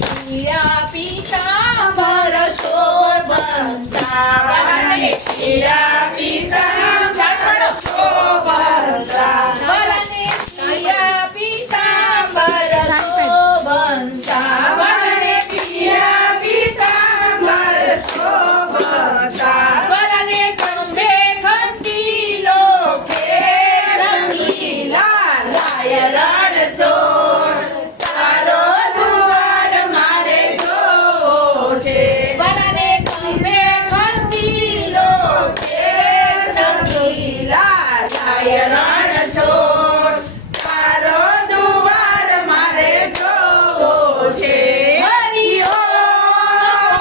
પીળા પીતાંબર શોભંતા વરને પીળા પીતાંબર શોભંતા વરને પીળા પીતાંબર શોભંતા વરને પીળા પીતાંબર શોભંતા વરને ખંભે ખંડીલો ખેર રંગીલા લાય રણછોડ તારો દ્વાર મારે જોવો છે વરને ખંભે ખંડીલો ખેર રંગીલા લાય રણછોડ તારો દ્વાર મારે જોવો છે હરિ ઓમ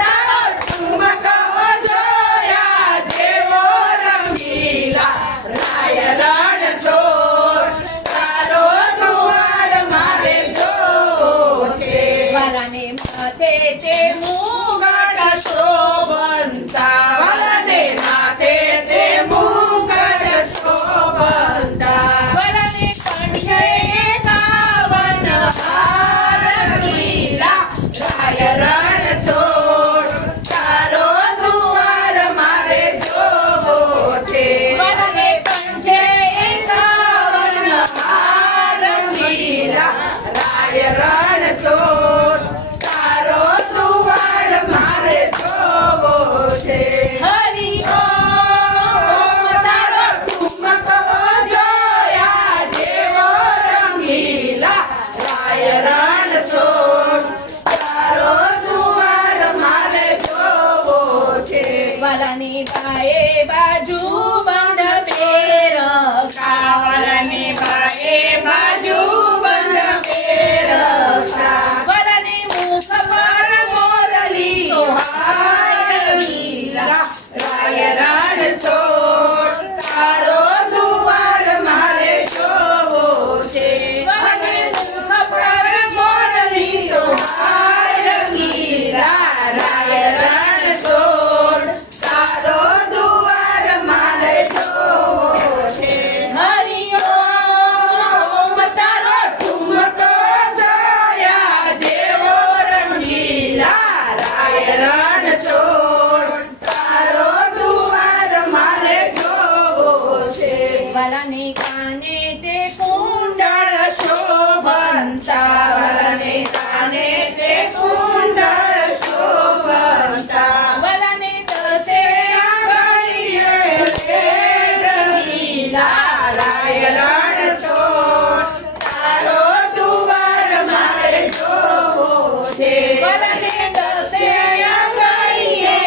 તારો ઠુમકો જોયા જેવો રંગીલા લાય રણછોડ તારો દ્વાર મારે જોવો છે વરને માથે તે મુગટ શોભંતા વરને માથે તે મુગટ શોભંતા વરને કંઠે એકાવન હાર રંગીલા લાય રણછોડ તારો દ્વાર મારે જોવો છે વરને કંઠે એકાવન હાર રંગીલા લાય રણછોડ તારો દ્વાર મારે જોવો છે હરિ ઓમ તારો ઠુમકો જોયા જેવો રંગીલા લાય રણછોડ તારો દ્વાર મારે જોવો છે વરની બાએ બાજુ બંધ બેરખા વરની બાએ બાજુ બંધ બેરખા વરની મુખ પર મોરલી સોહાય રંગીલા લાય રણછોડ તારો દ્વાર મારે જોવો છે વરની મુખ પર મોરલી સોહાય રંગીલા લાય રણછોડ તારો દ્વાર મારે જોવો છે હરિ ઓમ તારો ઠુમકો જોયા જેવો રંગીલા લાય રણછોડ તારો દ્વાર મારે જોવો છે વરને કાને તે કુંડળ શોભંતા વરને કાને તે કુંડળ શોભંતા વરને દસે આંગળીએ રંગીલા લાય રણછોડ તારો દ્વાર મારે જોવો છે વરને દસે આંગળીએ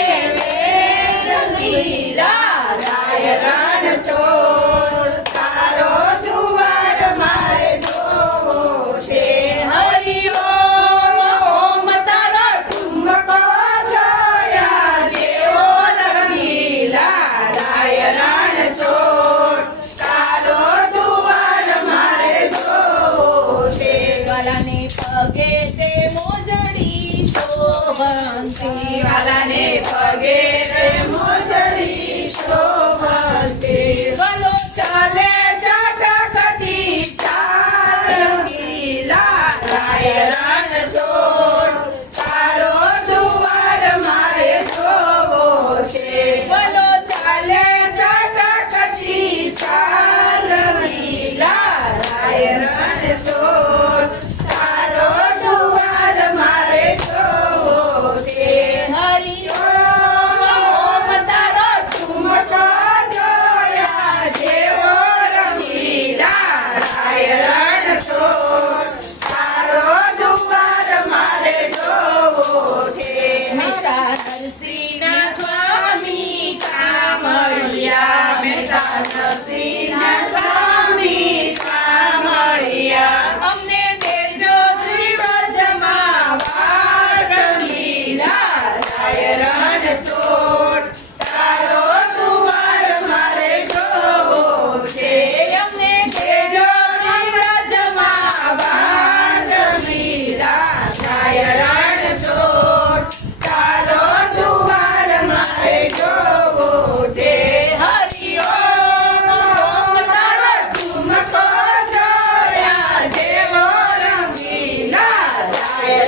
રંગીલા લાય રણછોડ તારો દ્વાર મારે જોવો છે હરિ ઓમ તારો ઠુમકો જોયા જેવો રંગીલા લાય રણછોડ તારો દ્વાર મારે જોવો છે વરને પગે તે મોજડી શોભંતી વરને પગે તે મોજડી શોભંતી વલો ચાલે ચટકતી ચાલ રંગીલા લાય રણછોડ તારો દ્વાર મારે જોવો છે વલો ચાલે ચટકતી ચાલ રંગીલા લાય રણછોડ તારો દ્વાર મારે જોવો છે હરિ ઓમ તારો ઠુમકો જોયા જેવો રંગીલા લાય રણછોડ તારો દ્વાર મારે જોવો છે મહેતા નરસિંહના સ્વામી કામળિયા મહેતા નરસિંહના સ્વામી કામળિયા અમને દેજો શ્રી વ્રજમાં વાર રંગીલા લાય રણછોડ તારો દ્વાર મારે જોવો છે અમને દેજો શ્રી વ્રજમાં વાર રંગીલા લાય રણછોડ તારો દ્વાર મારે જોવો છે હરિ ઓમ તારો ઠુમકો જોયા જેવો રંગીલા લાય